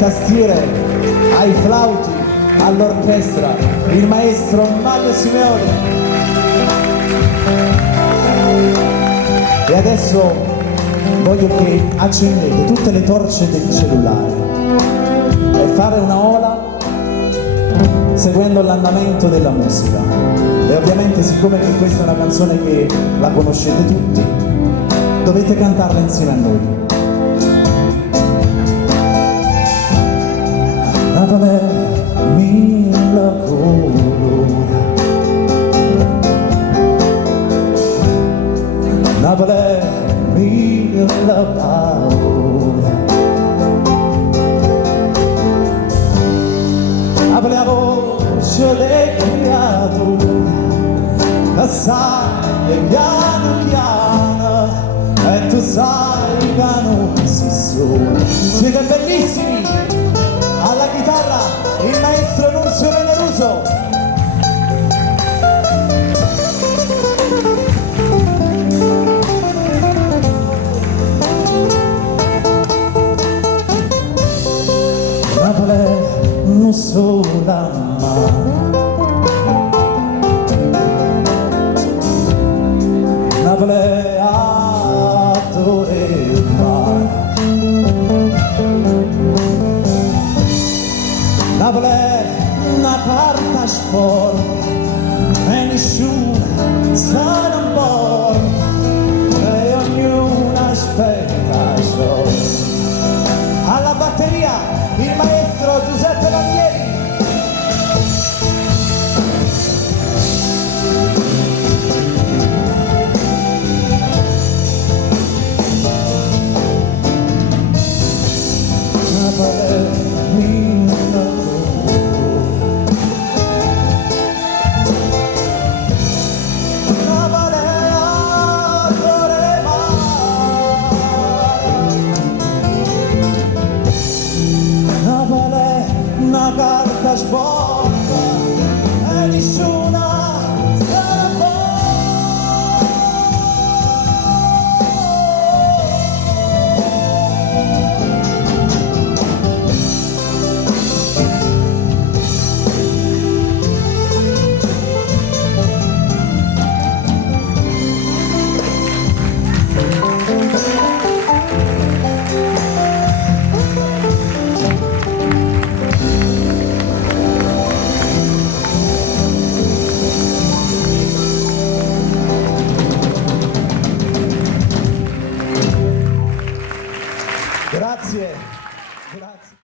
tastiere, ai flauti, all'orchestra, il maestro Mario Simeoni. E adesso voglio che accendete tutte le torce del cellulare e fare una ola seguendo l'andamento della musica. E ovviamente, siccome che questa è una canzone che la conoscete tutti, dovete cantarla insieme a noi. Napoli mille colori, Napoli mille parole, Napoli la voce dei creatori, la sai piano piano, e tu sai che non si sono. Siete bellissimi! Alla chitarra il maestro Nunzio Veneruso. Napoli non solo l'amare, Napoli adora il mare, Napoli è una carta sporca e nessuno sta in bordo e ognuno aspetta ciò. Alla batteria il maestro Giuseppe Ranieri. Una carta sporca e nessuna se ne può. Grazie.